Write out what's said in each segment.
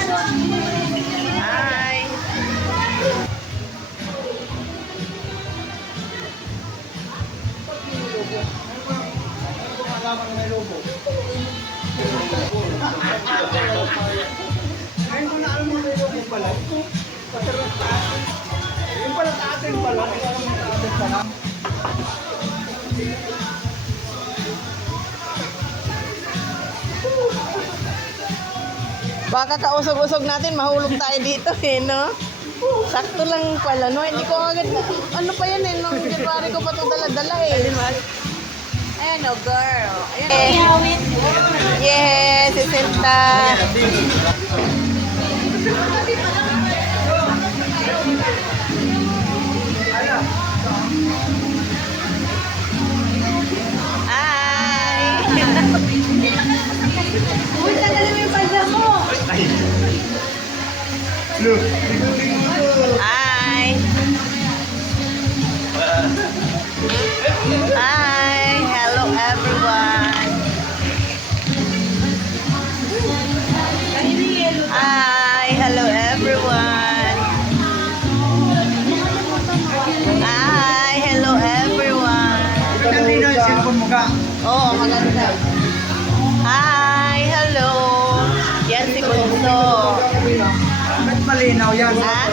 Hi. Ngayon ko na alam mo may logo pala. Yung pala sa atin pala. Yung pala sa atin pala. Baka kausog-usog natin, mahulog tayo dito eh, no? Sakto lang pala, no? Hindi ko agad, ano pa yan eh, nung January ko pa ito dala-dala eh. Ayan o, girl. Ayan. Yes, sisinta. Hi! Uy, tagalin mo yung pala mo. Hi! Hi! Hello everyone! Hi! Hello everyone! Hi! Hello everyone! Kanina yung cellphone mo ka. Oo, maganda. Hi! Hello! Yan si Bunso. Ba't malinaw yan? Ha?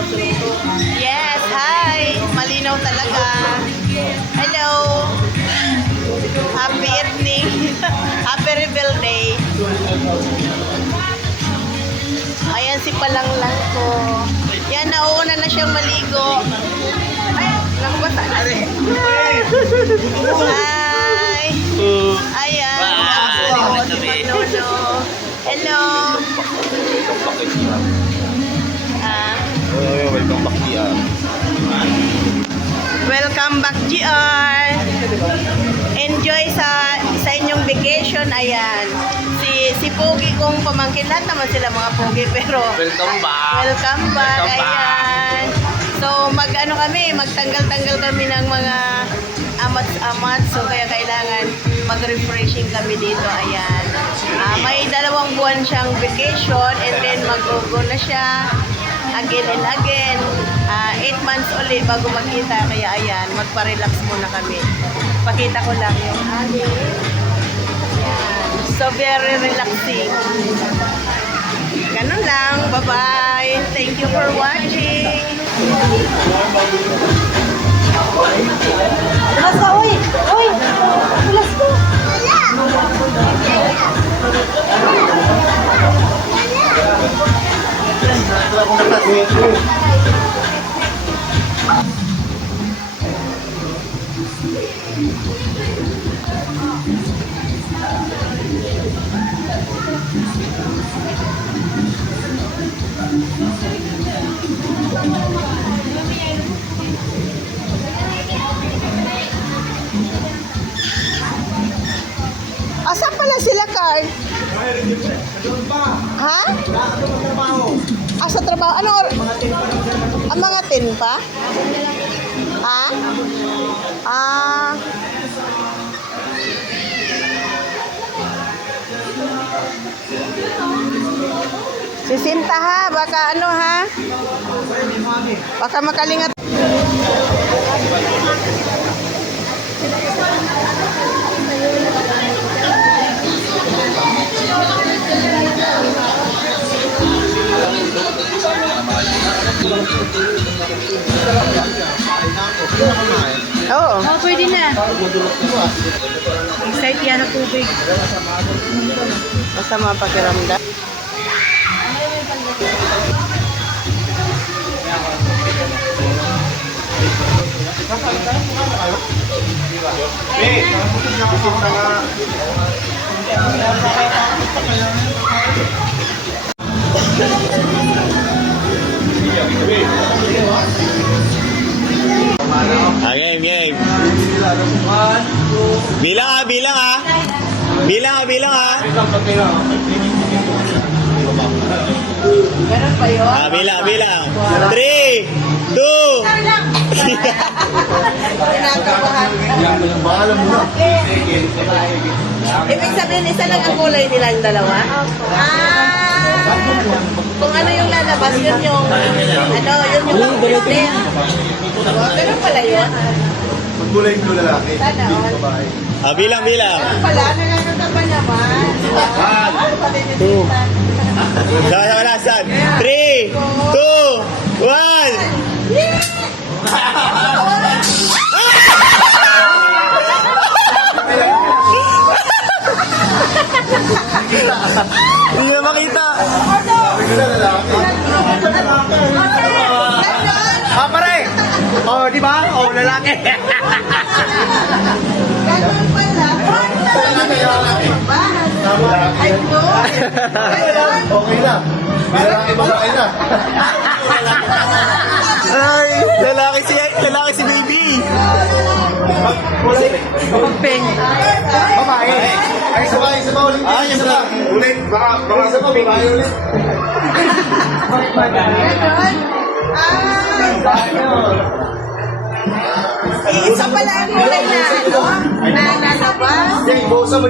Yes, hi! Malinaw talaga. Hello! Happy evening! Happy Rebel Day! Ayan si Palanglang ko. Yan, nauna na siyang maligo. Ay, nakabasa na. Hi! Ayan. Ako, si Panono. Hello! Welcome back here. Welcome back, GR! Enjoy sa inyong vacation. Ayan. Si Pogi kong pamangkin. Lahat naman sila mga Pogi, pero Welcome back. welcome back. Welcome back. Ayan. So, magtanggal-tanggal kami ng mga amats-amats. So, kaya kailangan mag-refreshing kami dito. Ayan. May 2 buwan siyang vacation and then mag-go na siya again and again. 8 months ulit bago magkita. Kaya ayan, magpa-relax muna kami. Pakita ko lang yung amin. Ayan. So, very relaxing. Ganun lang. Bye-bye. Thank you for watching. Tulas ka, uy! Uy! Tulas ko! Asan pala sila, Carl? Ha? Sa trabaho? Ano? Ang mga tin pa? Ha? Sisinta ha, baka ano ha? Baka makalingat. Oo. Oh, pwede na. Excited yan ang tubig. Basta mapakiramdam. Game, game. Bilang ah, bilang ah. Bilang ah, bilang ah. Ganun pa yun? Bilang, bilang. 3, 2. Kinakabahan. Ibig sabihin, isa lang ang kulay nila yung dalawa? Ah! Kung ano yung lalabas, yun yung, yun yung din. Ganun pala yun. Magkulay blue lalaki. Sana, Bilang. pala, nangangata pa naman. Two. Saan ka nasan? 3, 2, 1. Hindi na makita. Pare! Oh, di ba? Oh, lalaki. Ganun pala. Ay, no. Okay na. Lalaki babae na. Ay, lalaki si baby. Kapag pink. Babae. Ay, isa pa ulit. Isa pa. Ulit. Baka isa pa, babae ulit. Isa pala ang kulay na, na nalabas. Hindi, ibuusan mo